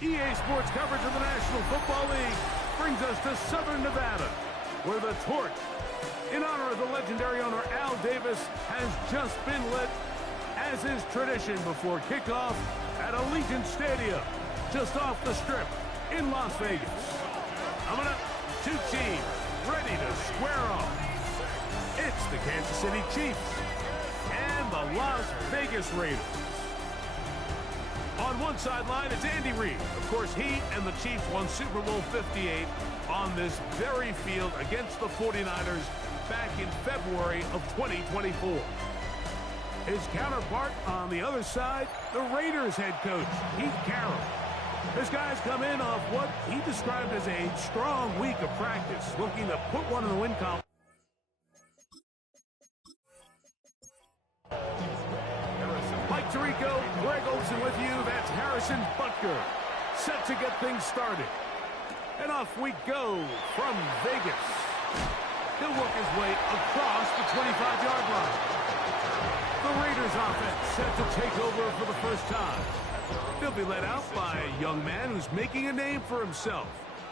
EA Sports coverage of the National Football League brings us to Southern Nevada, where the torch, in honor of the legendary owner Al Davis, has just been lit, as is tradition before kickoff at Allegiant Stadium, just off the Strip in Las Vegas. Coming up, two teams ready to square off. It's the Kansas City Chiefs and the Las Vegas Raiders. On one sideline, it's Andy Reid. Of course, he and the Chiefs won Super Bowl 58 on this very field against the 49ers back in February of 2024. His counterpart on the other side, the Raiders head coach, Pete Carroll. This guy's come in off what he described as a strong week of practice, looking to put one in the win column. Mike Tirico, Greg Olsen with you. That's Harrison Butker, set to get things started. And off we go from Vegas. He'll work his way across the 25-yard line. The Raiders offense set to take over for the first time. They'll be led out by a young man who's making a name for himself,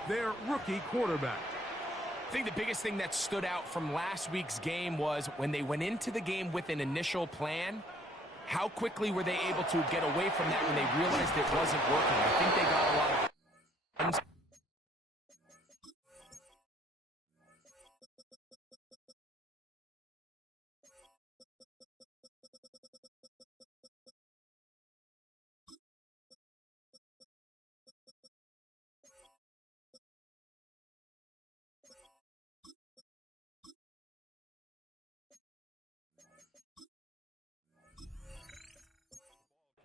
their rookie quarterback. I think the biggest thing that stood out from last week's game was when they went into the game with an initial plan, how quickly were they able to get away from that when they realized it wasn't working? I think they got a lot of...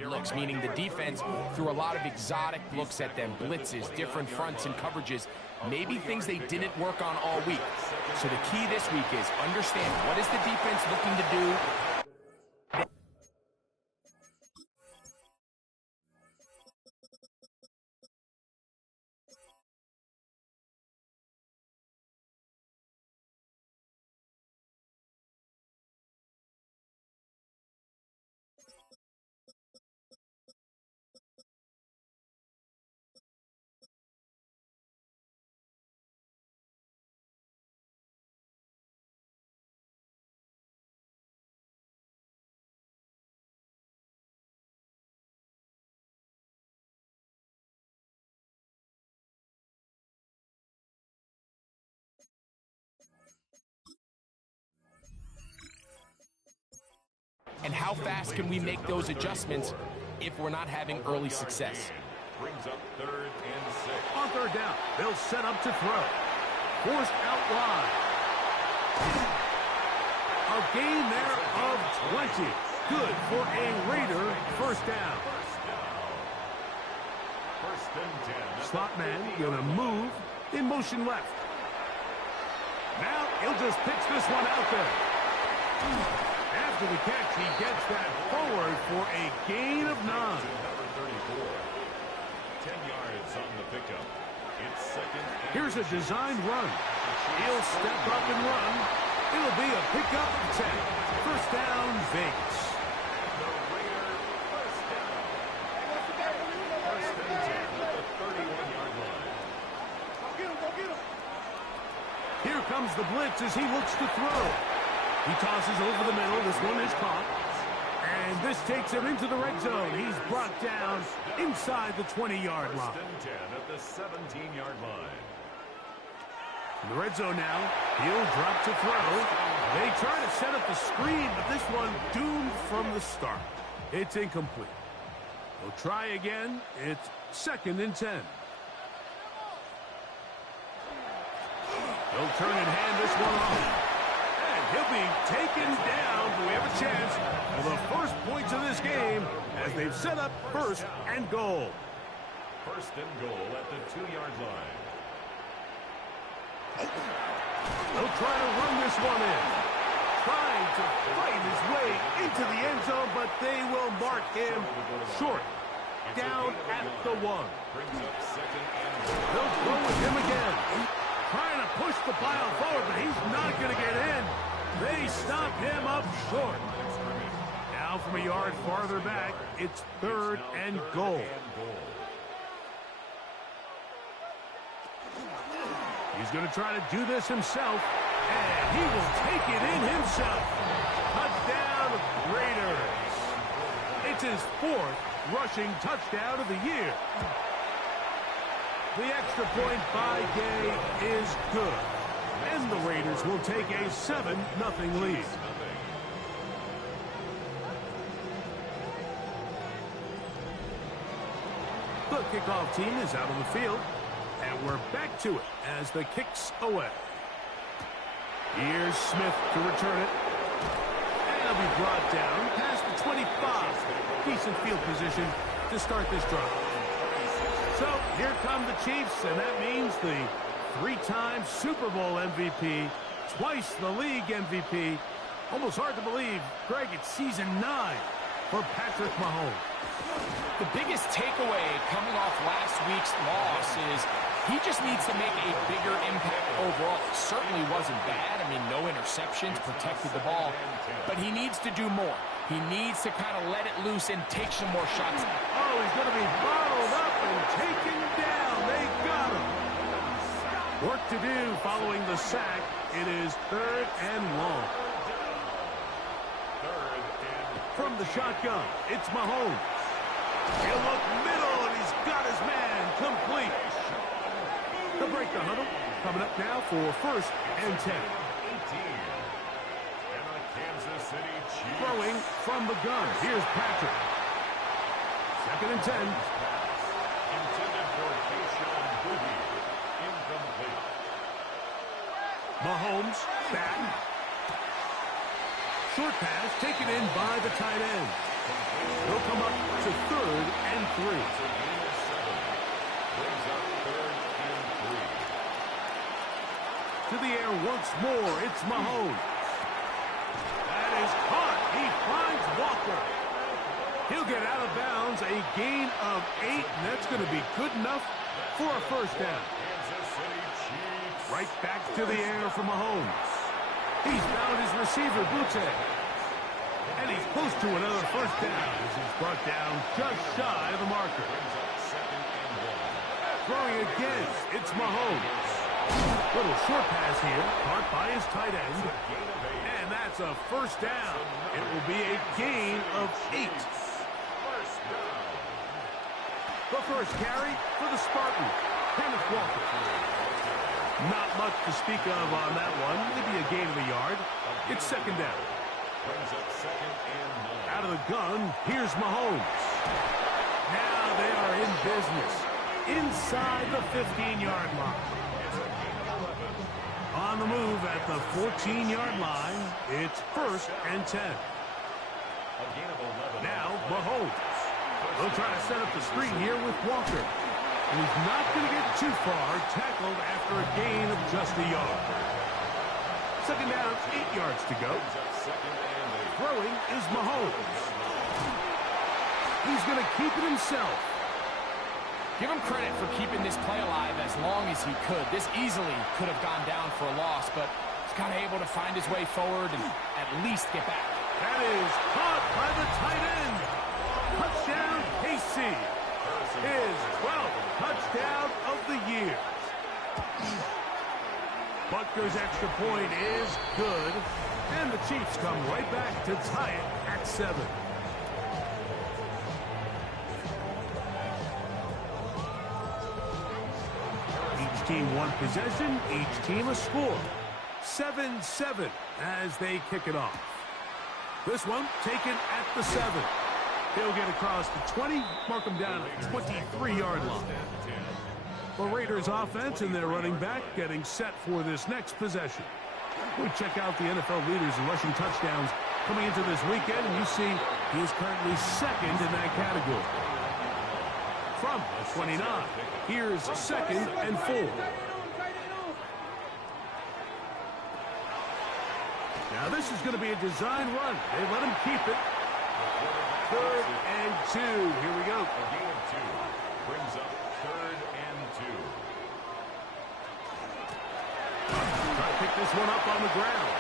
looks, meaning the defense threw a lot of exotic looks at them, blitzes, different fronts and coverages, maybe things they didn't work on all week. So the key this week is understand what is the defense looking to do. And how fast can we make those adjustments if we're not having early success? Brings up 3rd and 6. On 3rd down, they'll set up to throw. Forced out wide. A gain there of 20. Good for a Raider first down. First and 10. Slot man gonna move in motion left. Now he'll just pitch this one out there. After the catch, he gets that forward for a gain of 9. Number 34. 10 yards on the pickup. It's 2nd. Here's a designed run. He'll step up and run. It'll be a pickup of 10. First down, Vegas. The Raider first down. First and 10 at the 31-yard line. Go get him. Here comes the blitz as he looks to throw. He tosses over the middle. This one is caught. And this takes him into the red zone. He's brought down inside the 20-yard line. First and 10 at the 17-yard line. In the red zone now. He'll drop to throw. They try to set up the screen, but this one doomed from the start. It's incomplete. They'll try again. It's 2nd and 10. They'll turn and hand this one off. He'll be taken down, but we have a chance for the first points of this game as they've set up 1st and goal. 1st and goal at the 2-yard line. They'll try to run this one in. Trying to fight his way into the end zone, but they will mark him short. Down at the 1. They'll go with him again. Trying to push the pile forward, but he's not going to get in. They stop him up short. Now from a yard farther back, it's 3rd and goal. He's going to try to do this himself, and he will take it in himself. Touchdown, Raiders. It's his 4th rushing touchdown of the year. The extra point by Gay is good, and the Raiders will take a 7-0 lead. The kickoff team is out on the field, and we're back to it as the kick's away. Here's Smith to return it. And he'll be brought down past the 25. Decent field position to start this drive. So here come the Chiefs, and that means the 3-time Super Bowl MVP, twice the league MVP. Almost hard to believe, Greg, it's season 9 for Patrick Mahomes. The biggest takeaway coming off last week's loss is he just needs to make a bigger impact overall. It certainly wasn't bad. I mean, no interceptions, protected the ball. But he needs to do more. He needs to kind of let it loose and take some more shots. Oh, he's going to be bottled up and taken down. They got him. Work to do following the sack. It is 3rd and long. From the shotgun, it's Mahomes. He'll look middle, and he's got his man complete. They'll break the huddle. Coming up now for 1st and 10. Throwing from the gun. Here's Patrick. 2nd and 10. Intended for Keyshawn Boogie. Incomplete. Mahomes back. Short pass taken in by the tight end. They'll come up to 3rd and 3. Brings up 3rd and 3. To the air once more. It's Mahomes. That is caught. He finds Walker. He'll get out of bounds. A gain of 8, and that's going to be good enough for a 1st down. Kansas City Chiefs. Right back to the air for Mahomes. He's found his receiver, Butte. And he's close to another 1st down as he's brought down just shy of the marker. Throwing again, it's Mahomes. Little short pass here, caught by his tight end. And that's a 1st down. It will be a gain of 8. The first carry for the Spartans, Kenneth Walker. Not much to speak of on that one. Maybe a gain of a yard. It's 2nd down. Out of the gun, here's Mahomes. Now they are in business. Inside the 15-yard line. On the move at the 14-yard line, it's 1st and 10. Now Mahomes. They'll try to set up the screen here with Walker. He's not going to get too far, tackled after a gain of just a yard. 2nd down, 8 yards to go. Throwing is Mahomes. He's going to keep it himself. Give him credit for keeping this play alive as long as he could. This easily could have gone down for a loss, but he's kind of able to find his way forward and at least get back. That is caught by the tight end. Touchdown, KC. His 12th touchdown of the year. Butker's extra point is good, and the Chiefs come right back to tie it at 7. Each team one possession, each team a score. 7-7 as they kick it off. This one taken at the 7. They'll get across the 20, mark them down at the 23-yard line. The Raiders offense and their running back getting set for this next possession. We check out the NFL leaders in rushing touchdowns coming into this weekend, and you see he is currently 2nd in that category. From the 29, here's 2nd and 4. Now this is going to be a design run. They let him keep it. 3rd and 2. Here we go. A gain of 2 brings up 3rd and 2. Try to pick this one up on the ground.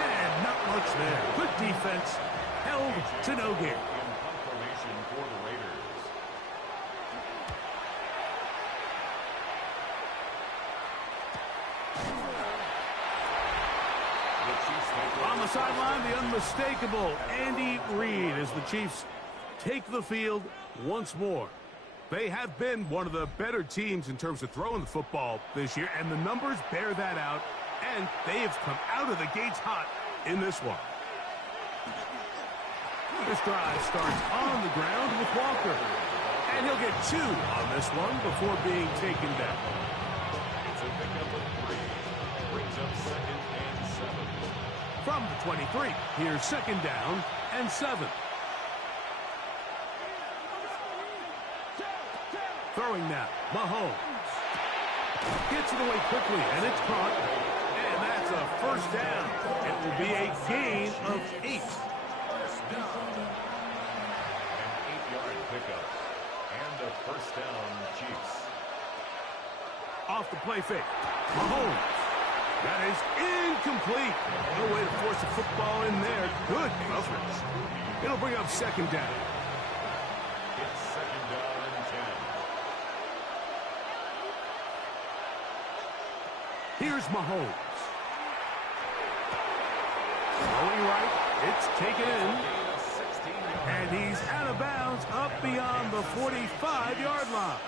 And not much there. Good defense. Held to no gain. In punt formation for the Raiders. sideline, the unmistakable Andy Reid as the Chiefs take the field once more. They have been one of the better teams in terms of throwing the football this year, and the numbers bear that out, and they have come out of the gates hot in this one. This drive starts on the ground with Walker, and he'll get 2 on this one before being taken down. It's a pickup of 3. Brings up 2nd and 7. From the 23, here's 2nd down and 7. Throwing now, Mahomes. Gets it away quickly, and it's caught. And that's a 1st down. It will be a gain of 8. An 8-yard pickup. And a 1st down, Chiefs. Off the play fake. Mahomes. That is incomplete. No way to force the football in there. Good coverage. It'll bring up 2nd down. It's 2nd down and 10. Here's Mahomes. Throwing right. It's taken in. And he's out of bounds up beyond the 45-yard line.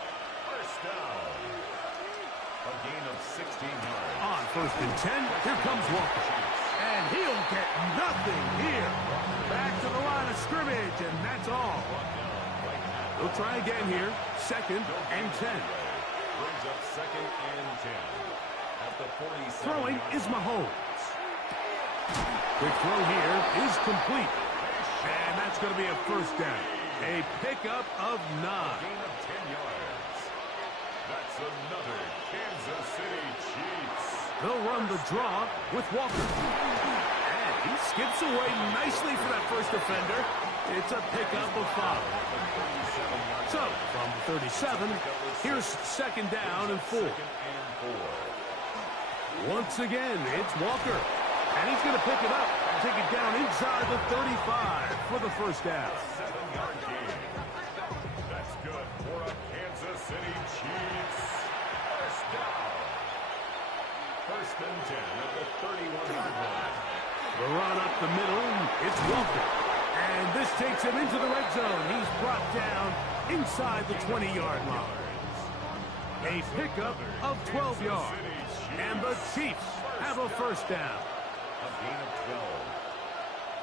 1st down. A gain of 16 yards. On 1st and 10, here comes Walker. And he'll get nothing here. Back to the line of scrimmage, and that's all. We'll try again here. 2nd and 10. Brings up 2nd and 10. At the 47. Throwing is Mahomes. Quick throw here is complete. And that's going to be a 1st down. A pickup of 9. Gain of 10 yards. That's another Kansas City Chiefs. They'll run the draw with Walker. And he skips away nicely for that first defender. It's a pickup of 5. So, from the 37, here's 2nd down and 4. Once again, it's Walker. And he's going to pick it up and take it down inside the 35 for the 1st down. 7-yard gain. That's good for a Kansas City Chiefs. 1st down. 1st and 10 at the 31-yard line. The run up the middle, it's Walker. And this takes him into the red zone. He's brought down inside the 20-yard line. A pickup of 12 yards. And the Chiefs have a 1st down. A gain of 12.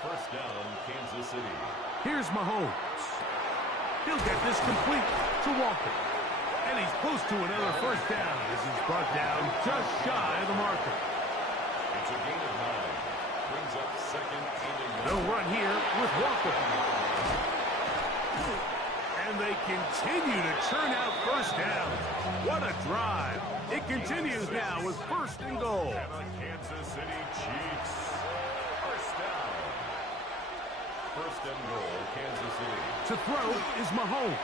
1st down, Kansas City. Here's Mahomes. He'll get this complete to Walker. And he's close to another 1st down as he's brought down just shy of the marker. It's a gain of 9. Brings up 2nd and 11. They'll run here with Walker. And they continue to churn out 1st down. What a drive. It continues now with 1st and goal. And the Kansas City Chiefs. 1st down. 1st and goal, Kansas City. To throw is Mahomes.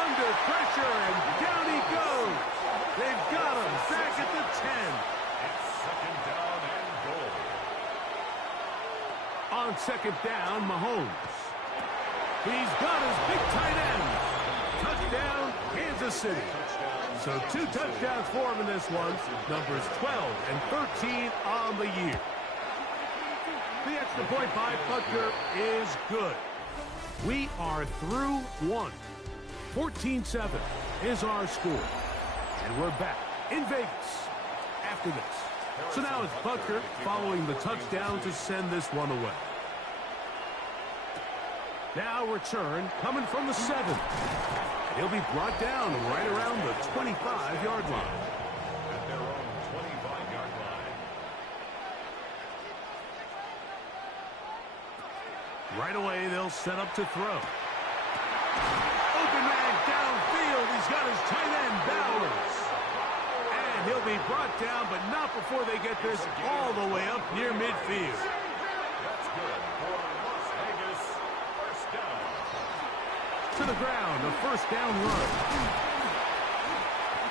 Under pressure, and down he goes. They've got him back at the 10. It's 2nd down and goal. On 2nd down, Mahomes. He's got his big tight end. Touchdown, Kansas City. So 2 touchdowns for him in this one. Numbers 12 and 13 on the year. The extra point by Butker is good. We are through 1. 14-7 is our score. And we're back in Vegas after this. So now it's Butker following the touchdown to send this one away. Now return coming from the 7. He'll be brought down right around the 25-yard line. At their own 25-yard line. Right away, they'll set up to throw. Open man downfield. He's got his tight end, Bowers. And he'll be brought down, but not before they get this all the way up near midfield. That's good for Las Vegas. 1st down. To the ground, a 1st down run.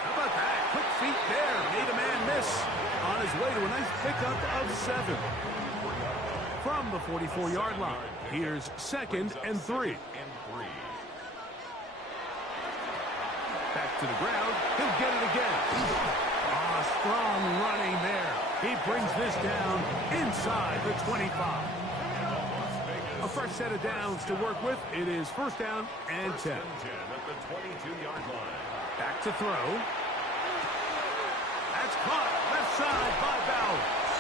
How about that? Quick feet there. Made a man miss on his way to a nice pickup of 7. From the 44-yard line, here's 2nd and 3. Back to the ground. He'll get it again. Strong running there. He brings this down inside the 25. A fresh set of downs to work with. It is first down and 10. First and 10 at the 22-yard line. Back to throw. That's caught left side by Bowers.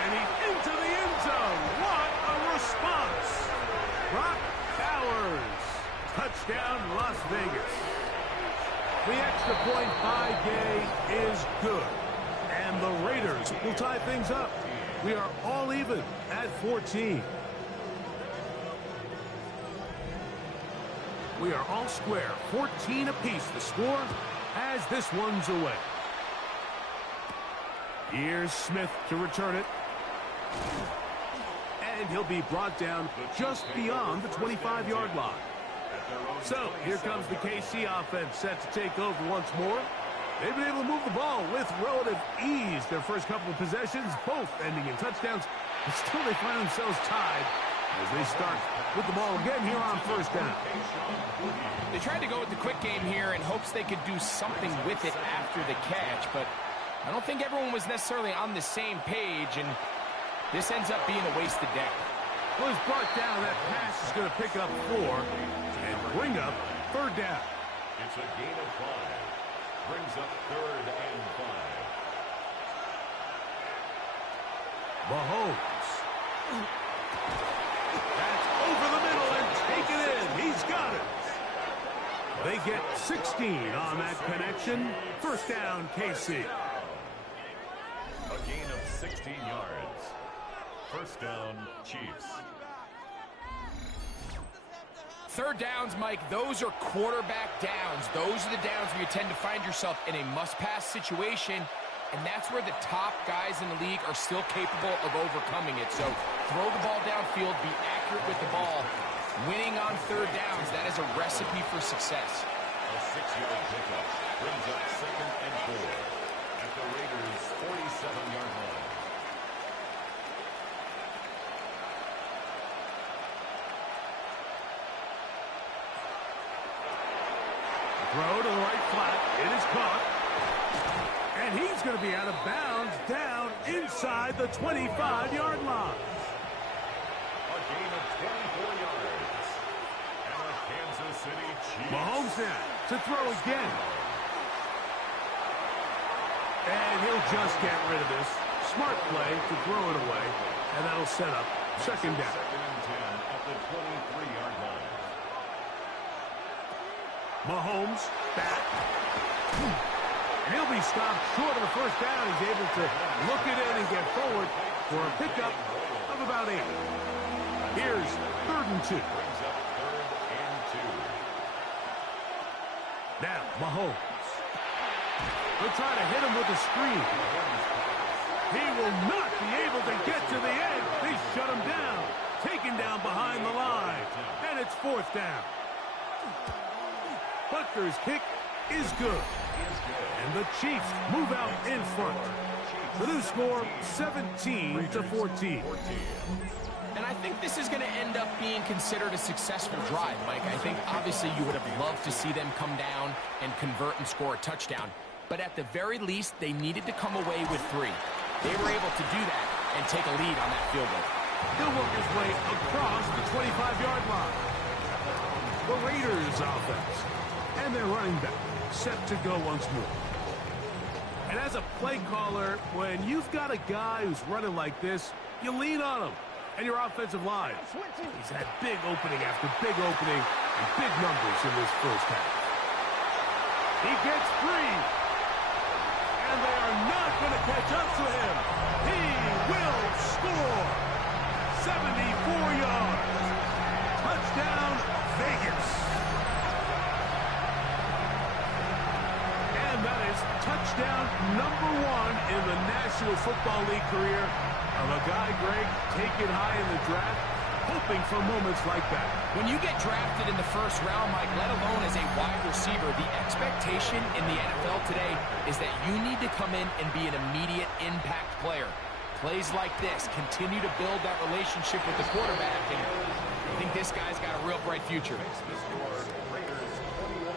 And he's into the end zone. What a response. Brock Bowers. Touchdown, Las Vegas. The extra point by Gay is good. And the Raiders will tie things up. We are all even at 14. We are all square. 14 apiece. The score as this one's away. Here's Smith to return it. And he'll be brought down just beyond the 25-yard line. So, here comes the KC offense set to take over once more. They've been able to move the ball with relative ease their first couple of possessions, both ending in touchdowns. But still they find themselves tied as they start with the ball again here on first down. They tried to go with the quick game here in hopes they could do something with it after the catch, but I don't think everyone was necessarily on the same page, and this ends up being a wasted down. Well, he's brought down. That pass is going to pick up 4 and bring up third down. It's a gain of 5. Brings up third and 5. Mahomes. That's over the middle and taken in. He's got it. They get 16 on that connection. First down, KC. A gain of 16 yards. First down, Chiefs. Third downs, Mike, those are quarterback downs. Those are the downs where you tend to find yourself in a must-pass situation, and that's where the top guys in the league are still capable of overcoming it. So throw the ball downfield, be accurate with the ball. Winning on third downs, that is a recipe for success. A 6-yard pickup brings up second and 4 at the Raiders' 47-yard line. Throw to the right flat. It is caught. And he's going to be out of bounds down inside the 25-yard line. A gain of 24 yards. And a Kansas City Chiefs. Mahomes now to throw again. And he'll just get rid of this. Smart play to throw it away. And that'll set up second down. Second and 10 at the 23-yard line. Mahomes back. And he'll be stopped short of the first down. He's able to look it in and get forward for a pickup of about 8. Here's third and 2. Brings up third and 2. Now, Mahomes. They'll try to hit him with a screen. He will not be able to get to the end. They shut him down. Taken down behind the line. And it's fourth down. Butker's kick is good. And the Chiefs move out in front. The new score, 17-14. And I think this is going to end up being considered a successful drive, Mike. I think obviously you would have loved to see them come down and convert and score a touchdown. But at the very least, they needed to come away with 3. They were able to do that and take a lead on that field goal. He'll work his way across the 25-yard line. The Raiders offense. And their running back set to go once more. And as a play caller, when you've got a guy who's running like this, you lean on him. And your offensive line. He's had big opening after big opening and big numbers in this first half. He gets free. And they are not going to catch up to him. He will score. 74 yards. Touchdown, Vegas. And that is touchdown number 1 in the National Football League career of a guy, Greg, taken high in the draft, hoping for moments like that. When you get drafted in the first round, Mike, let alone as a wide receiver, the expectation in the NFL today is that you need to come in and be an immediate impact player. Plays like this continue to build that relationship with the quarterback, and I think this guy's got a real bright future. The score, Raiders 21,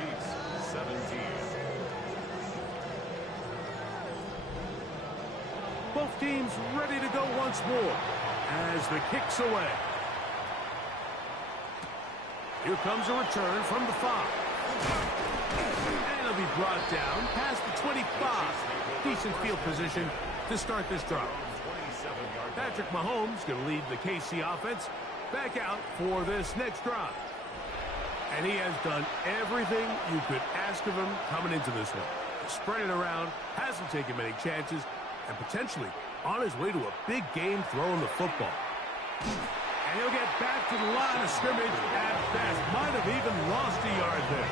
Chiefs 17. team's ready to go once more as the kick's away. Here comes a return from the 5. And it'll be brought down past the 25. Decent field position to start this drive. Patrick Mahomes going to lead the KC offense back out for this next drive. And he has done everything you could ask of him coming into this one. Spread it around, hasn't taken many chances, and potentially on his way to a big game throwing the football. And he'll get back to the line of scrimmage at best. Might have even lost a yard there.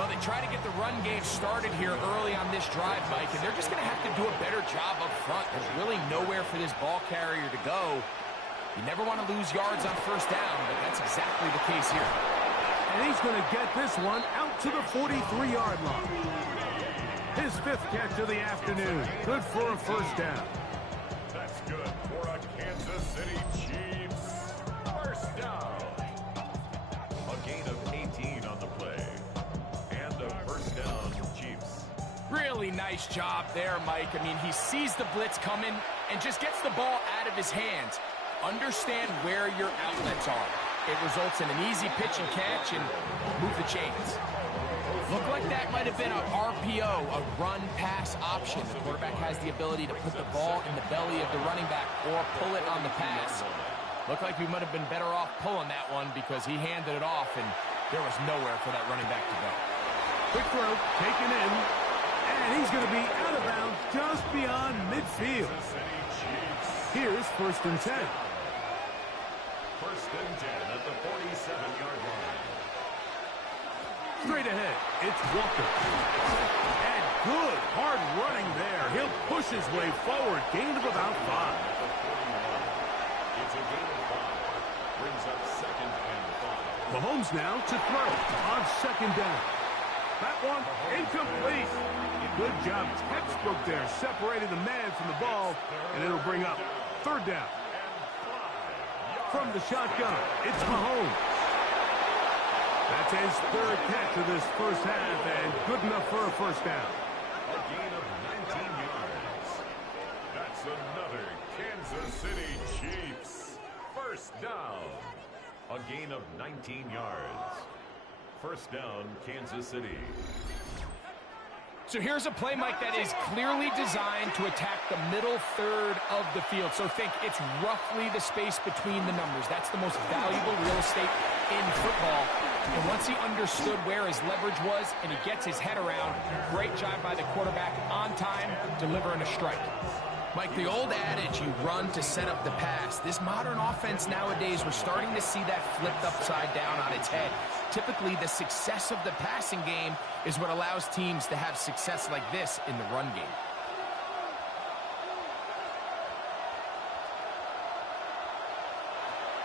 Well, they try to get the run game started here early on this drive, Mike, and they're just going to have to do a better job up front. There's really nowhere for this ball carrier to go. You never want to lose yards on first down, but that's exactly the case here. And he's going to get this one out to the 43-yard line. His 5th catch of the afternoon. Good for a first down. That's good for a Kansas City Chiefs. First down. A gain of 18 on the play. And a first down, Chiefs. Really nice job there, Mike. I mean, he sees the blitz coming and just gets the ball out of his hands. Understand where your outlets are. It results in an easy pitch and catch and move the chains. Looked like that might have been an RPO, a run-pass option. The quarterback has the ability to put the ball in the belly of the running back or pull it on the pass. Looked like we might have been better off pulling that one because he handed it off and there was nowhere for that running back to go. Quick throw, taken in, and he's going to be out of bounds just beyond midfield. Here's 1st and 10. 1st and 10 at the 47-yard line. Straight ahead, it's Walker. And good, hard running there. He'll push his way forward. Gain of about 5. It's a gain of 5. Brings up 2nd and 5. Mahomes now to throw on 2nd down. That one incomplete. Good job, textbook there, separating the man from the ball, and it'll bring up 3rd down. From the shotgun, it's Mahomes. That's his 3rd catch of this first half, and good enough for a first down. A gain of 19 yards. That's another Kansas City Chiefs. First down. A gain of 19 yards. First down, Kansas City. So here's a play, Mike, that is clearly designed to attack the middle 3rd of the field. So think it's roughly the space between the numbers. That's the most valuable real estate in football. And once he understood where his leverage was and he gets his head around, great job by the quarterback on time, delivering a strike. Mike, the old adage, you run to set up the pass. This modern offense nowadays, we're starting to see that flipped upside down on its head. Typically, the success of the passing game is what allows teams to have success like this in the run game.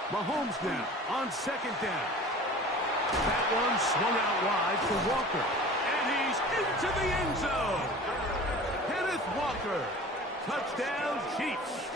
Mahomes now on 2nd down. That one swung out wide for Walker. And he's into the end zone. Kenneth Walker. Touchdown, Chiefs.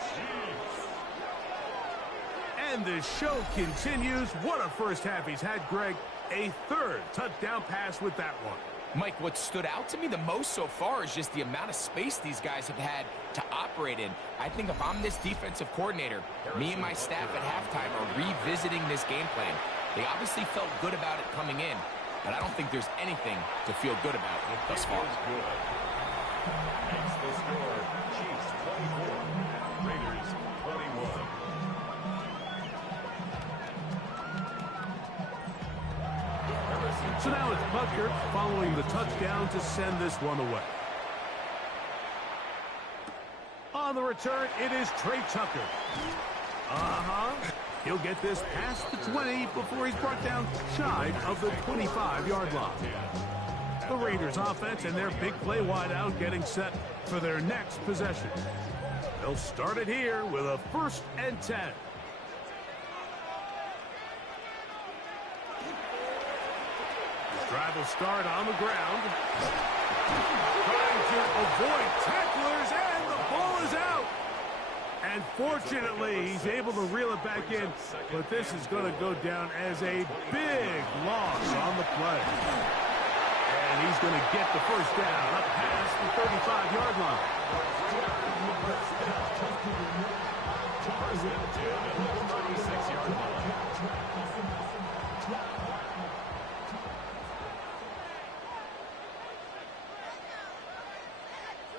And the show continues. What a first half he's had, Greg. A 3rd touchdown pass with that one. Mike, what stood out to me the most so far is just the amount of space these guys have had to operate in. I think if I'm this defensive coordinator, me and my staff at halftime are revisiting this game plan. They obviously felt good about it coming in, but I don't think there's anything to feel good about thus far. Makes the score. Chiefs 24, Raiders 21. So now it's Butker following the touchdown to send this one away. On the return, it is Trey Tucker. He'll get this past the 20 before he's brought down shy of the 25-yard line. The Raiders offense and their big play wideout getting set for their next possession. They'll start it here with a 1st and 10. This drive will start on the ground. Trying to avoid tacklers, and the ball is out. And fortunately, he's able to reel it back in, but this is going to go down as a big loss on the play. And he's going to get the first down, up past the 35-yard line. First and 10 at the 36-yard line.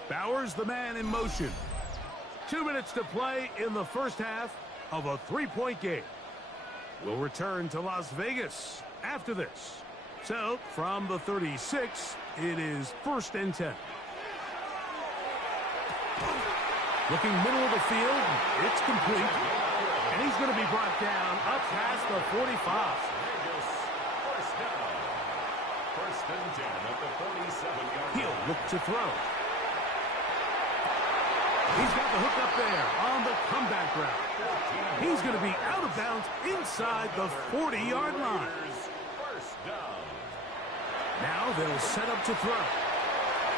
Bowers, the man in motion. 2 minutes to play in the first half of a 3-point game. We'll return to Las Vegas after this. So, from the 36, it is first and 10. Looking middle of the field, it's complete. And he's going to be brought down up past the 45. Vegas, first down. First and 10 at the 47-yard line. He'll look to throw. He's got the hook up there on the comeback route. He's going to be out of bounds inside the 40-yard line. First down. Now they'll set up to throw.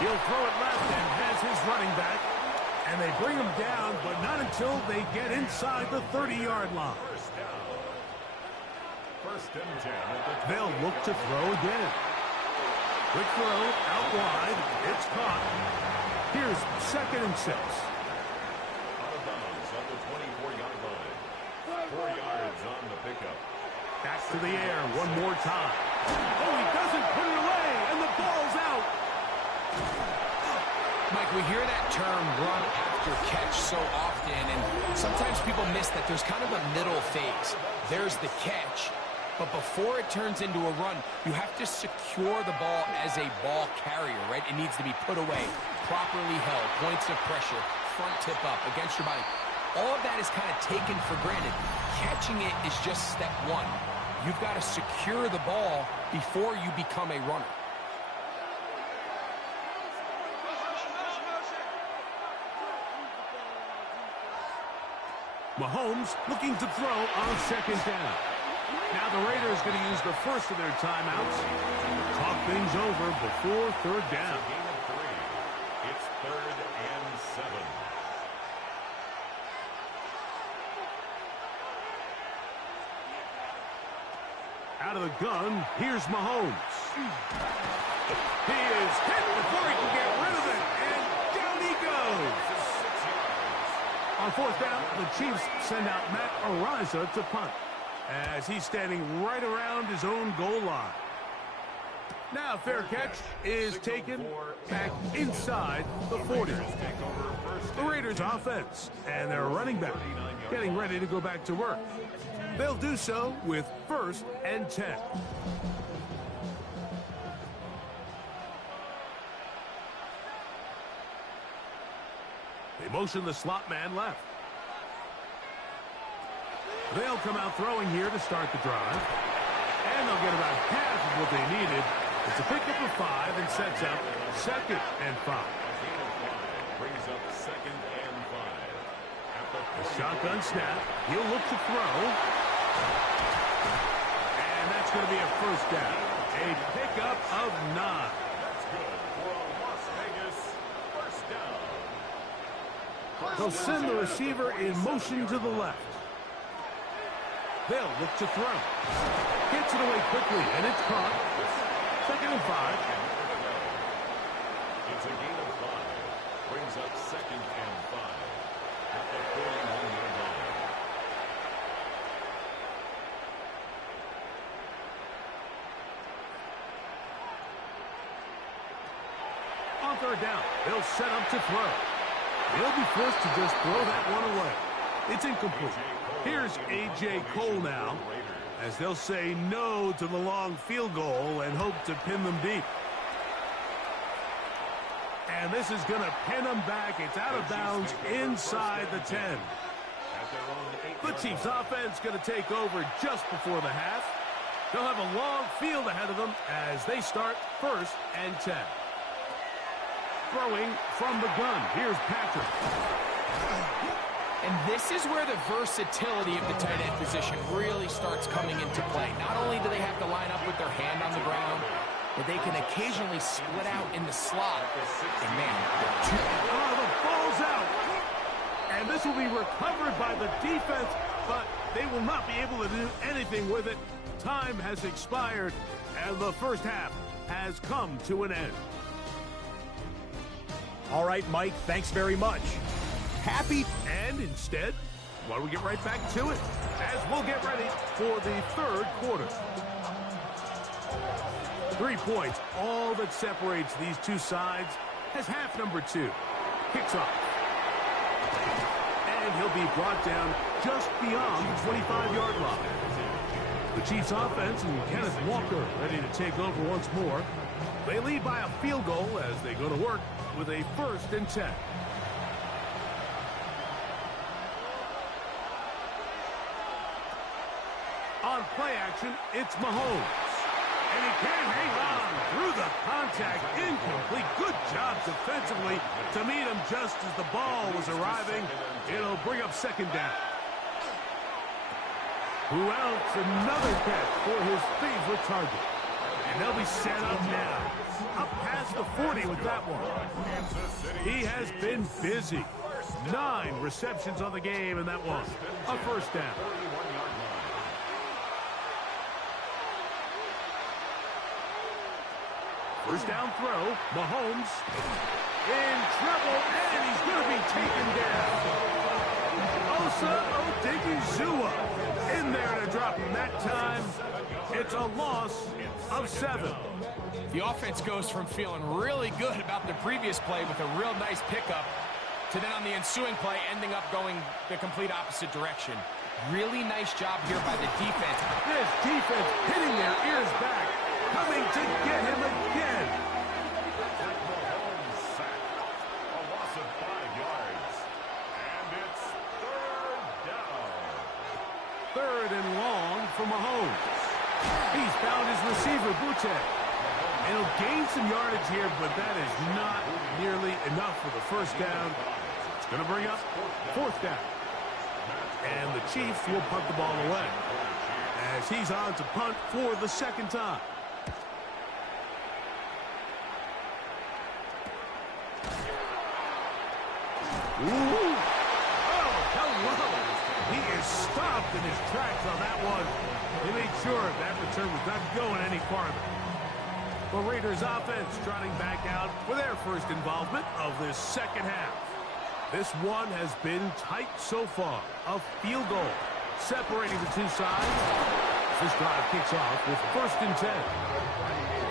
He'll throw it left and has his running back. And they bring him down, but not until they get inside the 30-yard line. First down. First and 10 at the 20. They'll look to throw again. Quick throw out wide. It's caught. Here's second and 6. Out of bounds at the 24-yard line. 4 yards on the pickup. Back to the air one more time. Oh, he doesn't put it away, and the ball's out. Mike, we hear that term run after catch so often, and sometimes people miss that there's kind of a middle phase. There's the catch, but before it turns into a run, you have to secure the ball as a ball carrier, right? It needs to be put away, properly held, points of pressure, front tip up against your body. All of that is kind of taken for granted. Catching it is just step one. You've got to secure the ball before you become a runner. Mahomes looking to throw on second down. Now the Raiders going to use the first of their timeouts. Talk things over before third down. Gain of 3. It's third and 7. Out of the gun, here's Mahomes. He is hit before he can get rid of it, and down he goes. On fourth down, the Chiefs send out Matt Araiza to punt, as he's standing right around his own goal line. Now fair catch is taken back inside the 40. The Raiders offense and their running back getting ready to go back to work. They'll do so with first and 10. They motion the slot man left. They'll come out throwing here to start the drive. And they'll get about half of what they needed. It's a pickup of 5 and sets up second and 5. Brings up second and 5. A shotgun snap. He'll look to throw. And that's going to be a first down. A pickup of 9. That's good for a Las Vegas first down. They'll send the receiver in motion to the left. They'll look to throw. Gets it away quickly, and it's caught. Second and 5. It's a gain of 5. Brings up second and 5 at the 41-yard line. On third down, they'll set up to throw. They'll be forced to just throw that one away. It's incomplete. Here's A.J. Cole now, as they'll say no to the long field goal and hope to pin them deep. And this is going to pin them back. It's out of bounds inside the 10. The Chiefs offense going to take over just before the half. They'll have a long field ahead of them as they start first and 10. Throwing from the gun. Here's Patrick. And this is where the versatility of the tight end position really starts coming into play. Not only do they have to line up with their hand on the ground, but they can occasionally split out in the slot. And man, the ball's out. And this will be recovered by the defense, but they will not be able to do anything with it. Time has expired, and the first half has come to an end. All right, Mike, thanks very much. Happy. And instead, why don't we get right back to it, as we'll get ready for the third quarter. 3 points, all that separates these two sides, as half number 2 kicks off. And he'll be brought down just beyond the 25-yard line. The Chiefs offense and Kenneth Walker ready to take over once more. They lead by a field goal as they go to work with a 1st and 10. On play action, it's Mahomes. And he can't hang on through the contact. Incomplete. Good job defensively to meet him just as the ball was arriving. It'll bring up 2nd down. Who else? Another catch for his favorite target. And they'll be set up now. Up past the 40 with that one. He has been busy. 9 receptions on the game, and that one a 1st down. First down throw, Mahomes in trouble, and he's going to be taken down. Osa Odigizua in there to drop him that time. It's a loss of 7. The offense goes from feeling really good about the previous play with a real nice pickup to then on the ensuing play ending up going the complete opposite direction. Really nice job here by the defense. This defense hitting their ears back, coming to get him again. Mahomes sacked. A loss of 5 yards. And it's 3rd down. 3rd and long for Mahomes. He's found his receiver, Butte. And he'll gain some yardage here, but that is not nearly enough for the 1st down. It's going to bring up 4th down. And the Chiefs will punt the ball away as he's on to punt for the 2nd time. Ooh. Oh, hello. He is stopped in his tracks on that one. They made sure that return was not going any farther. The Raiders offense trotting back out for their first involvement of this 2nd half. This one has been tight so far. A field goal separating the two sides. This drive kicks off with 1st and 10.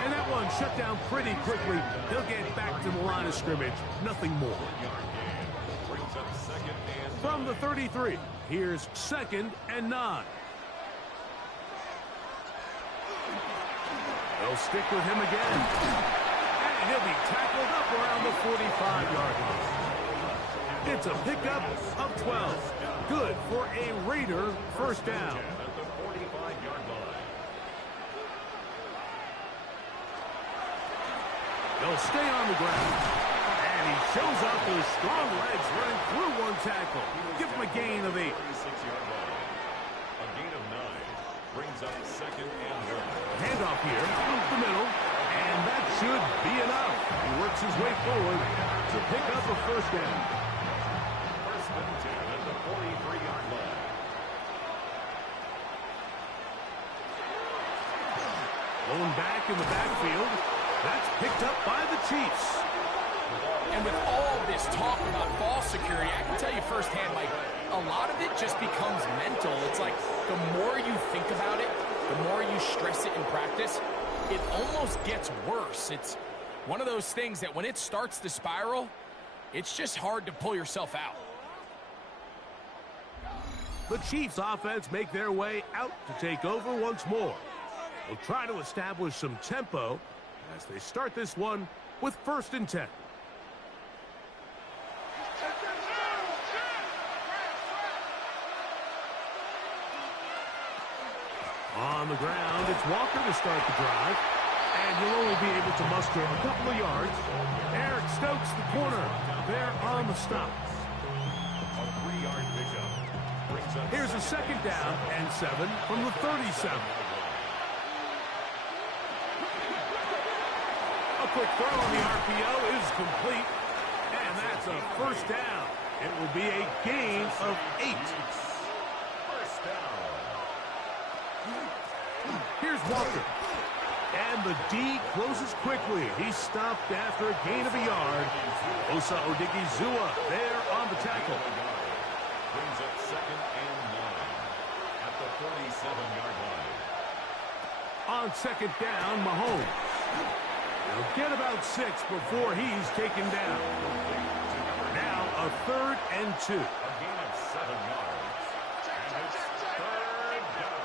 And that one shut down pretty quickly. He'll get back to the line of scrimmage. Nothing more. From the 33, here's 2nd and 9. They'll stick with him again. And he'll be tackled up around the 45-yard line. It's a pickup of 12. Good for a Raider 1st down. At the 45-yard line. They'll stay on the ground. And he shows up with strong legs running through one tackle. Give him a gain of 8. 36-yard line. A gain of 9 brings up 2nd and 1. Handoff here through the middle. And that should be enough. He works his way forward to pick up a 1st down. 1st and 10 at the 43-yard line. Blown back in the backfield. That's picked up by the Chiefs. And with all this talk about ball security, I can tell you firsthand, like, a lot of it just becomes mental. It's like the more you think about it, the more you stress it in practice, it almost gets worse. It's one of those things that when it starts to spiral, it's just hard to pull yourself out. The Chiefs offense make their way out to take over once more. They'll try to establish some tempo as they start this one with 1st and 10. On the ground, it's Walker to start the drive. And he'll only be able to muster a couple of yards. Eric Stokes, the corner, there on the stop. A 3-yard pickup brings up Here's a 2nd down and 7 from the 37. A quick throw on the RPO is complete. And that's a 1st down. It will be a gain of 8. 1st down. Here's Walker. And And the D closes quickly. He's stopped after a gain of a yard. Osa Odigizua there on the tackle. Brings up 2nd and 9 at the 47-yard line. On 2nd down, Mahomes. He'll get about 6 before he's taken down. Now a 3rd and 2. A gain of 7 yards. And it's 3rd down.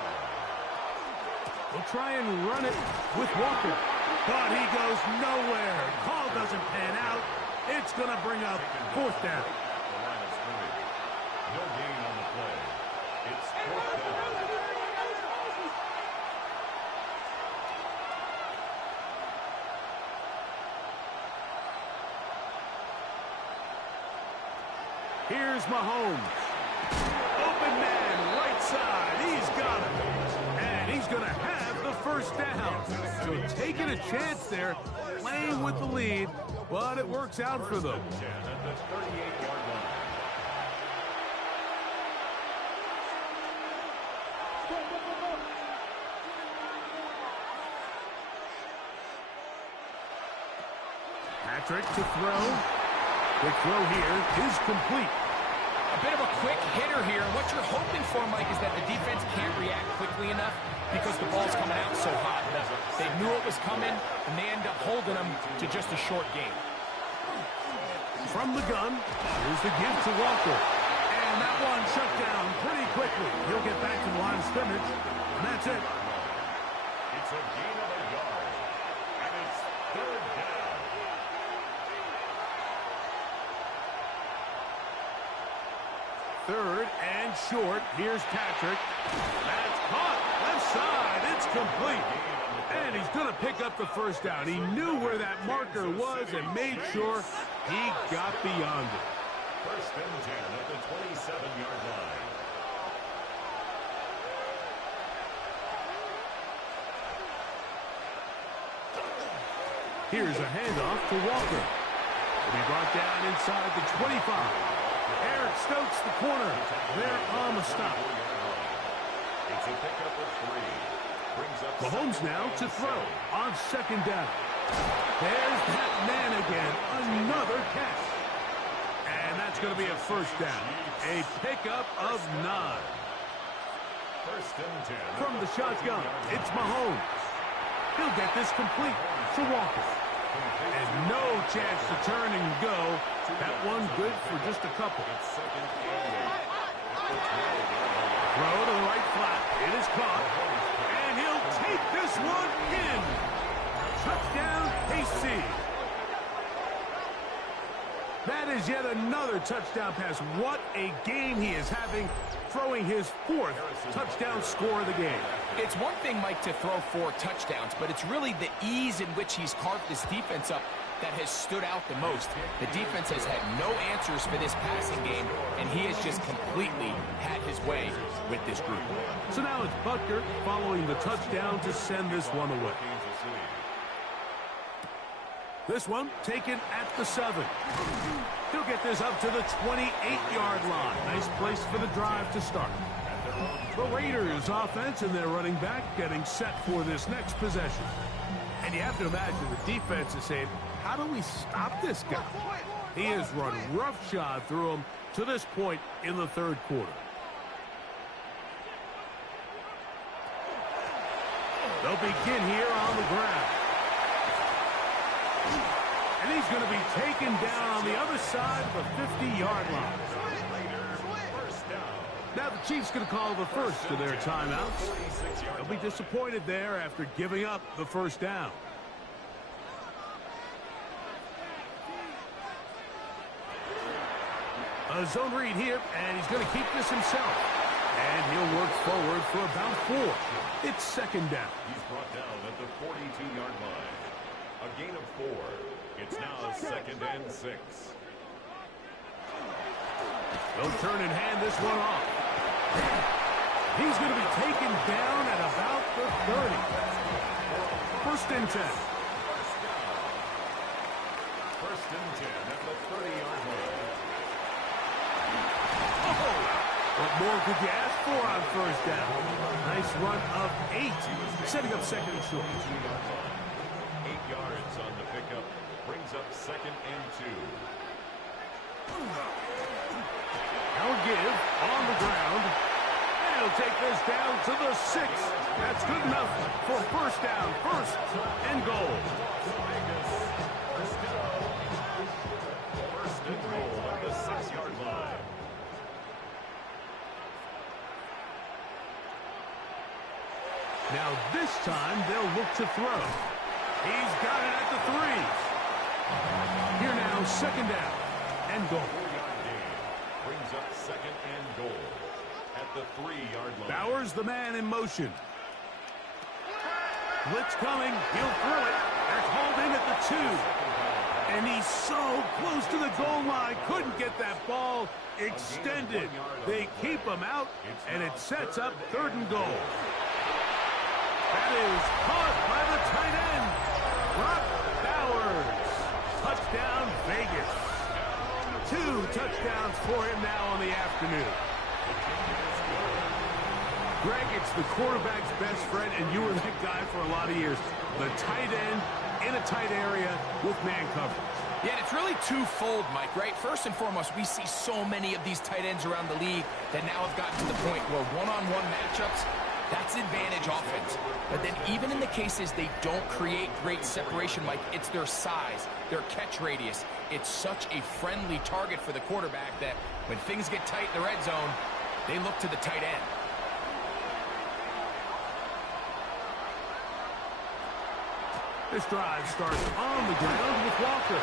We'll try and run it with Walker. But he goes nowhere. Call doesn't pan out. It's going to bring up 4th down. The line of scrimmage. No gain on the play. It's 4th down. Here's Mahomes. Open man, right side. He's got it. And he's going to have the 1st down. So taking a chance there, playing with the lead, but it works out for them. 10 at the 38-yard line. Patrick to throw. The throw here is complete. A bit of a quick hitter here. What you're hoping for, Mike, is that the defense can't react quickly enough because the ball's coming out so hot. They knew it was coming, and they end up holding them to just a short game. From the gun, here's the give to Walker. And that one shut down pretty quickly. He'll get back to the line of scrimmage, and that's it. It's a gain of a yard. And it's 3rd down. Third and short. Here's Patrick. That's caught. Left side. It's complete. And he's going to pick up the 1st down. He knew where that marker was and made sure he got beyond it. 1st and 10 at the 27-yard line. Here's a handoff to Walker. He'll be brought down inside the 25. Eric Stokes, the corner. There on the stop. It's a pickup of 3. Brings up Mahomes now to throw on 2nd down. There's that man again. Another catch. And that's going to be a 1st down. A pickup of 9. 1st and 10. From the shotgun, it's Mahomes. He'll get this complete to Walker. And no chance to turn and go. That one good for just a couple. Throw to the right flat. It is caught. And he'll take this one in. Touchdown, KC. That is yet another touchdown pass. What a game he is having, throwing his 4th touchdown score of the game. It's one thing, Mike, to throw 4 touchdowns, but it's really the ease in which he's carved this defense up that has stood out the most. The defense has had no answers for this passing game, and he has just completely had his way with this group. So now it's Butker following the touchdown to send this one away. This one taken at the 7. He'll get this up to the 28-yard line. Nice place for the drive to start. The Raiders offense and their running back getting set for this next possession. And you have to imagine the defense is saying, how do we stop this guy? He has run roughshod through him to this point in the 3rd quarter. They'll begin here on the ground. And he's going to be taken down on the other side of the 50-yard line. Now the Chiefs going to call the first of their timeouts. They'll be disappointed there after giving up the 1st down. A zone read here, and he's going to keep this himself. And he'll work forward for about 4. It's 2nd down. He's brought down at the 42-yard line. A gain of 4. It's now 2nd and 6. They'll turn and hand this one off. He's going to be taken down at about the 30. 1st and 10. 1st and 10 at the 30-yard line. What more could you ask for on first down? Nice run of 8, setting up second and short. 8 yards on the pickup, brings up second and 2. Now a give on the ground. And he'll take this down to the 6. That's good enough for first down, first and goal. First and goal at the 6-yard line. Now this time they'll look to throw. He's got it at the 3. Here now, second down and goal. 4-yard gain brings up second and goal at the 3-yard line. Bowers, the man in motion. Blitz coming. He'll throw it. That's hauled in at the 2. And he's so close to the goal line. Couldn't get that ball extended. They keep him out, and it sets up third and goal. That is caught by the tight end, Brock Bowers. Touchdown, Vegas. 2 touchdowns for him now on the afternoon. Greg, it's the quarterback's best friend, and you were that guy for a lot of years. The tight end in a tight area with man coverage. Yeah, and it's really twofold, Mike, right? First and foremost, we see so many of these tight ends around the league that now have gotten to the point where one-on-one matchups, that's advantage offense. But then even in the cases they don't create great separation, Mike, it's their size, their catch radius. It's such a friendly target for the quarterback that when things get tight in the red zone, they look to the tight end. This drive starts on the ground with Walker.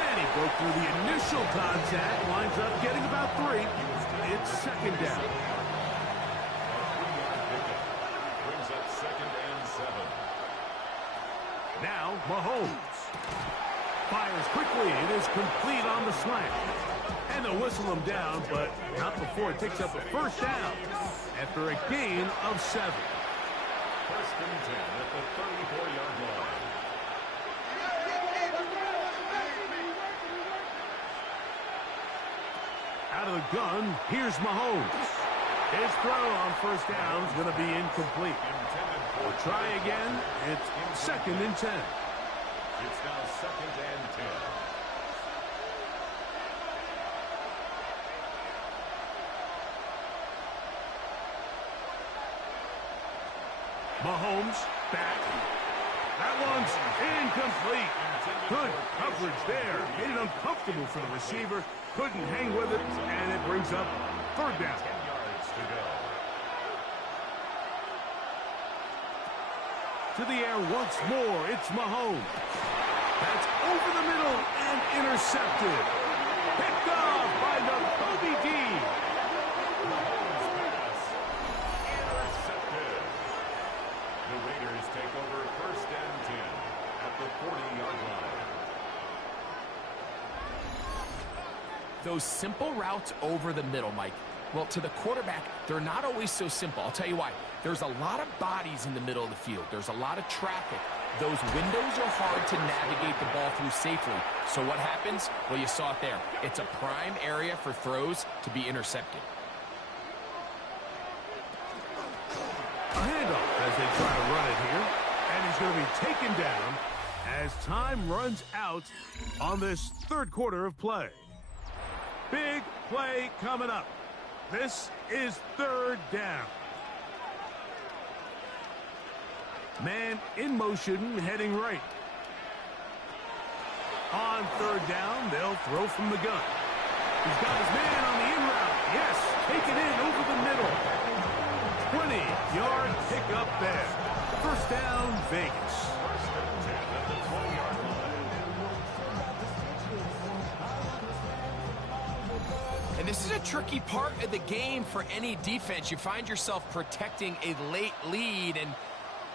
And he broke through the initial contact, winds up getting about 3. It's second down. Brings up second and 7. Now, Mahomes. Fires quickly. It is complete on the slant. And they'll whistle him down, but not before it takes up a first down after a gain of 7. First and 10 at the 34-yard line. Out of the gun, here's Mahomes. His throw on first down is going to be incomplete. We'll try again. It's second and 10. It's now second and 10. Mahomes back. That one's incomplete. Good coverage there. Made it uncomfortable for the receiver. Couldn't hang with it, and it brings up third down. 10 yards to go. To the air once more, it's Mahomes. That's over the middle and intercepted. Picked off by Nakobe Dean. Intercepted. The Raiders take over first and 10 at the 40-yard line. Those simple routes over the middle, Mike, well, to the quarterback, they're not always so simple. I'll tell you why. There's a lot of bodies in the middle of the field. There's a lot of traffic. Those windows are hard to navigate the ball through safely. So what happens? Well, you saw it there. It's a prime area for throws to be intercepted. A handoff as they try to run it here. And he's going to be taken down as time runs out on this third quarter of play. Big play coming up. This is third down. Man in motion, heading right. On third down, they'll throw from the gun. He's got his man on the in route. Yes, take it in over the middle. 20-yard pickup there. First down, Vegas. First and 10 at the 20-yard line. And this is a tricky part of the game for any defense. You find yourself protecting a late lead, and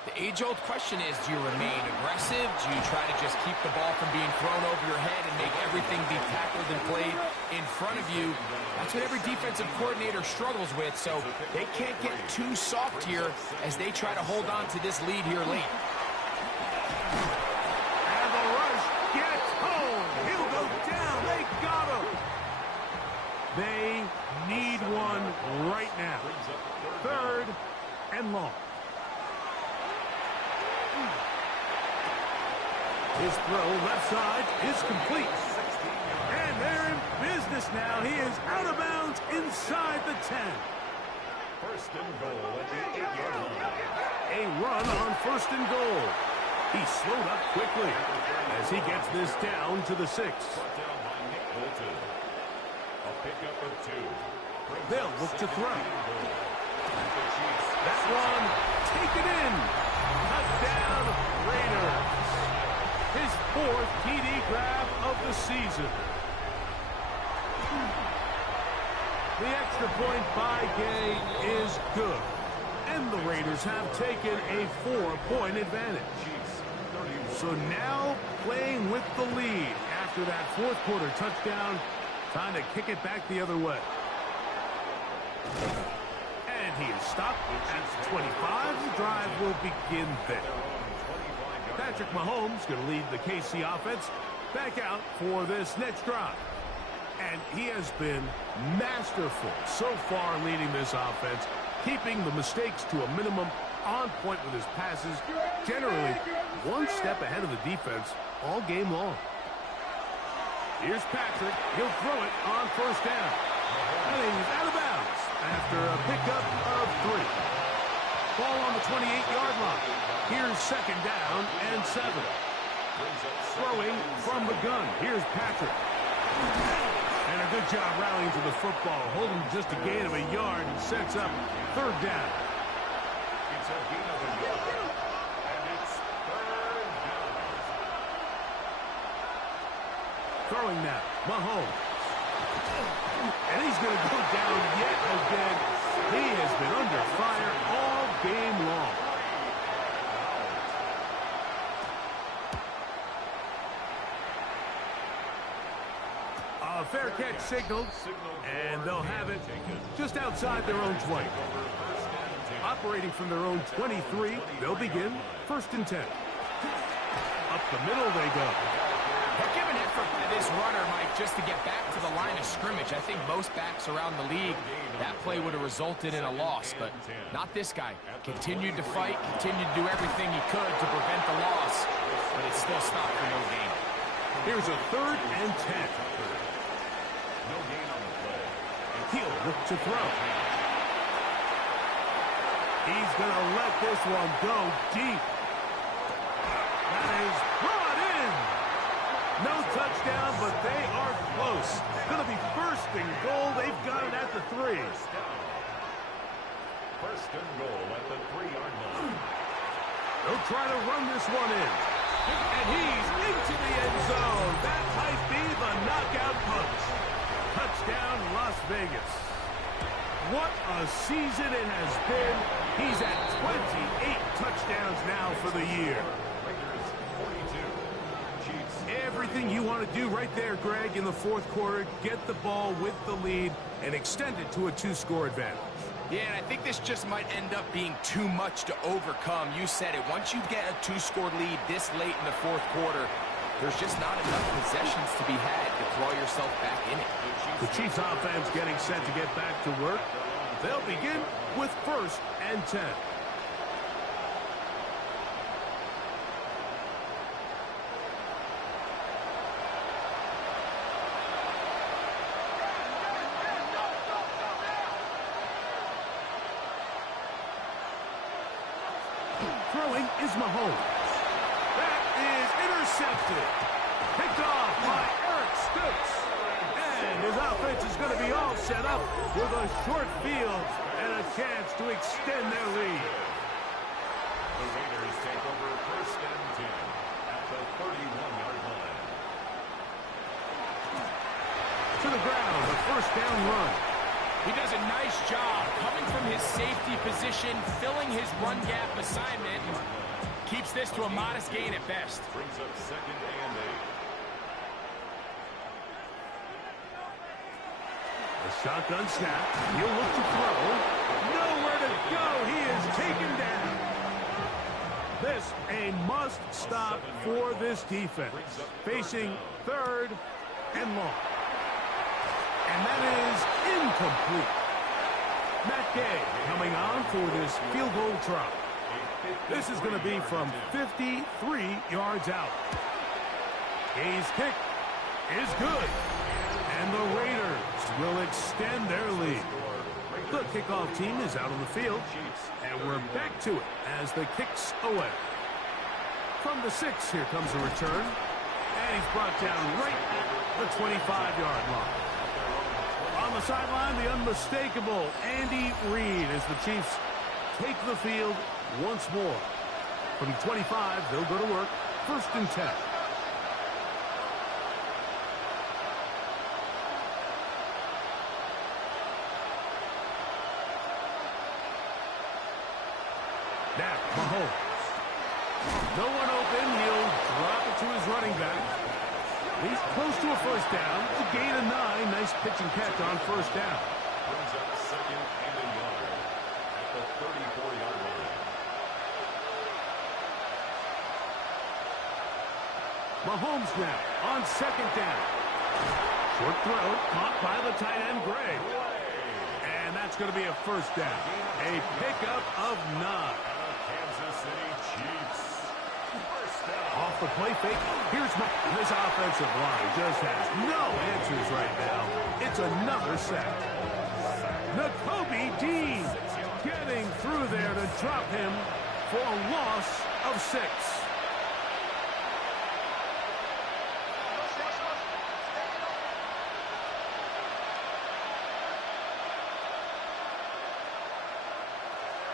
the age-old question is, do you remain aggressive? Do you try to just keep the ball from being thrown over your head and make everything be tackled and played in front of you? That's what every defensive coordinator struggles with, so they can't get too soft here as they try to hold on to this lead here late. And the rush gets home. He'll go down. They got him. They need one His throw left side is complete. And they're in business now. He is out of bounds inside the 10. First and goal at the 8-yard line. A run on first and goal. He slowed up quickly as he gets this down to the 6. Brought down by Nick Bolton. A pickup of 2. They'll look to throw. That one taken in. Touchdown Raiders. His 4th TD grab of the season. The extra point by Gay is good. And the Raiders have taken a 4-point advantage. So now playing with the lead after that 4th quarter touchdown. Time to kick it back the other way. And he is stopped at 25. The drive will begin there. Patrick Mahomes going to lead the KC offense back out for this next drive. And he has been masterful so far leading this offense, keeping the mistakes to a minimum, on point with his passes, generally one step ahead of the defense all game long. Here's Patrick. He'll throw it on first down. And he's out of bounds after a pickup of 3. Ball on the 28-yard line. Here's second down and 7. Throwing from the gun. Here's Patrick. And a good job rallying to the football, holding just a gain of a yard and sets up third down. It's a gain of a yard. And it's third down. Throwing now, Mahomes. And he's going to go down yet again. He has been under fire all game long. A fair catch signaled, and they'll have it just outside their own 20. Operating from their own 23, they'll begin first and 10. Up the middle they go. They're giving effort to this runner, Mike, just to get back to the line of scrimmage. I think most backs around the league, that play would have resulted in a loss, but not this guy. Continued to fight, continued to do everything he could to prevent the loss, but it still stopped for no gain. Here's a third and 10. No gain on the play. He'll look to throw. He's going to let this one go deep. That is brought in. No touchdown, but they are close. Going to be first and goal. They've got it at the 3. First and goal at the 3-yard line. They'll try to run this one in. And he's into the end zone. That might be the knockout punch. Touchdown, Las Vegas. What a season it has been. He's at 28 touchdowns now for the year. Raiders 42. Chiefs. Everything you want to do right there, Greg, in the 4th quarter. Get the ball with the lead and extend it to a 2-score advantage. Yeah, and I think this just might end up being too much to overcome. You said it. Once you get a 2-score lead this late in the 4th quarter, there's just not enough possessions to be had to throw yourself back in it. The Chiefs offense getting set to get back to work. They'll begin with first and 10. Throwing is Mahomes. That is intercepted. Picked off by Eric Stokes. And his offense is going to be all set up with a short field and a chance to extend their lead. The Raiders take over first and 10 at the 31-yard line. To the ground, a first down run. He does a nice job coming from his safety position, filling his run gap assignment. Keeps this to a modest gain at best. Brings up second and 8. A shotgun snap. He'll look to throw. Nowhere to go. He is taken down. This a must stop for this defense. Facing third and long. And that is incomplete. Matt Gay coming on for this field goal try. This is going to be from 53 yards out. His kick is good. And the Raiders will extend their lead. The kickoff team is out on the field. And we're back to it as the kick's away. From the 6, here comes a return. And he's brought down right at the 25-yard line. On the sideline, the unmistakable Andy Reid as the Chiefs take the field once more. From 25, they'll go to work. 1st and 10. Now, Mahomes. No one open. He'll drop it to his running back. He's close to a 1st down. A gain of 9. Nice pitch and catch on 1st down. Brings up 2nd and a yard at the 34-yard line. Mahomes now on 2nd down. Short throw caught by the tight end, Gray. And that's going to be a 1st down. A pickup of 9. Kansas City Chiefs. 1st down. Off the play fake. Here's this offensive line just has no answers right now. It's another sack. Nakobe Dean getting through there to drop him for a loss of 6.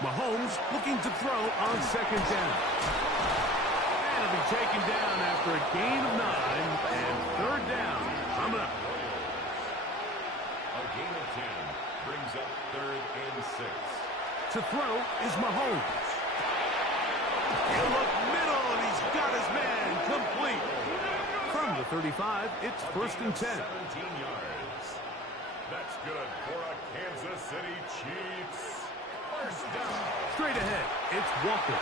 Mahomes looking to throw on 2nd down. And he'll be taken down after a gain of 9 and 3rd down coming up. A gain of 10 brings up 3rd and 6. To throw is Mahomes. He'll look middle and he's got his man complete. From the 35, it's 1st and 10. 17 yards. That's good for a Kansas City Chiefs. 1st down. Straight ahead, it's Walker.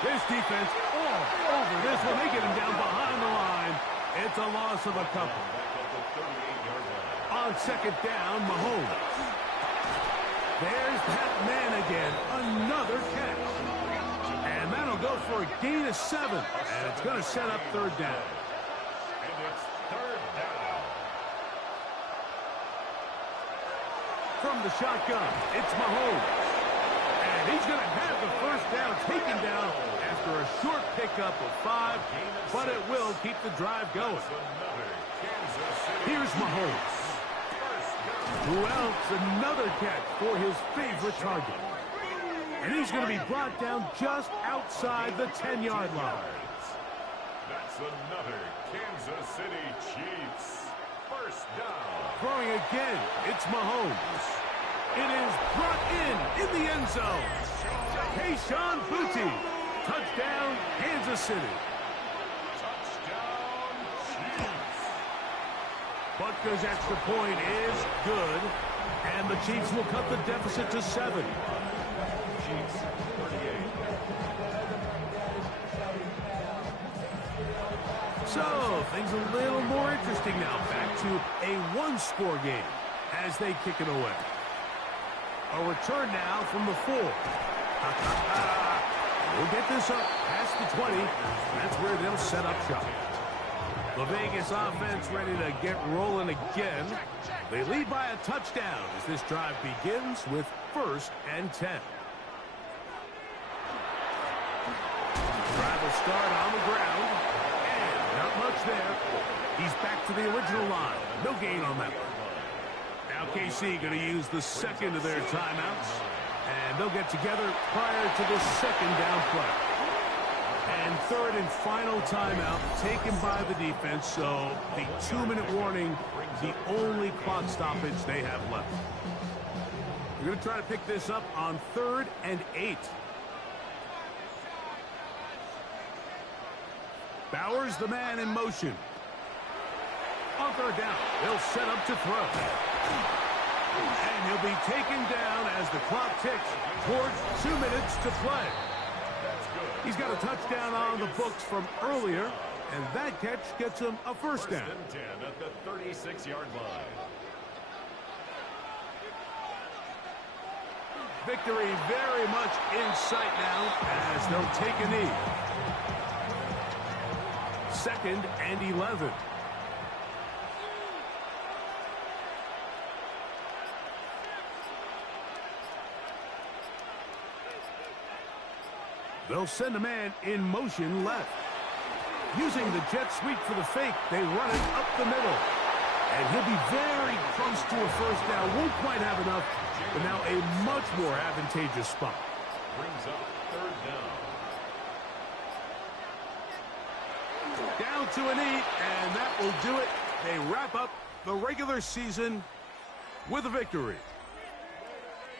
This defense all over this one. They get him down behind the line. It's a loss of a couple. Back up the 38-yard line. On 2nd down, Mahomes. There's that man again. Another catch. And that'll go for a gain of 7. And it's going to set up 3rd down. And it's 3rd down. From the shotgun, it's Mahomes. And he's going to have the 1st down taken down after a short pickup of 5, but it will keep the drive going. Another Kansas City. Here's Mahomes. Who else? Another catch for his favorite target. And he's going to be brought down just outside the 10-yard line. That's another Kansas City Chiefs. 1st down. Throwing again, it's Mahomes. It is brought in the end zone. Kayshon Boutte. Touchdown, Kansas City. Touchdown Chiefs. Butker's extra point is good. And the Chiefs will cut the deficit to 7. Chiefs 38. So, things a little more interesting now. Back to a 1-score game as they kick it away. A return now from the 4. We'll get this up past the 20. That's where they'll set up shop. The Vegas offense ready to get rolling again. They lead by a touchdown as this drive begins with 1st and 10. Drive will start on the ground. And not much there. He's back to the original line. No gain on that one. Now KC going to use the 2nd of their timeouts. And they'll get together prior to the 2nd down play. And 3rd and final timeout taken by the defense. So the 2-minute warning, the only clock stoppage they have left. We're going to try to pick this up on 3rd and 8. Bowers, the man in motion. On 3rd down, they'll set up to throw. And he'll be taken down as the clock ticks towards 2 minutes to play. He's got a touchdown on the books from earlier, and that catch gets him a 1st down. 1st and 10 at the 36-yard line. Victory very much in sight now as they'll take a knee. 2nd and 11. They'll send a man in motion left. Using the jet sweep for the fake, they run it up the middle. And he'll be very close to a first down. Won't quite have enough, but now a much more advantageous spot. Brings up 3rd down. Down to a knee, and that will do it. They wrap up the regular season with a victory.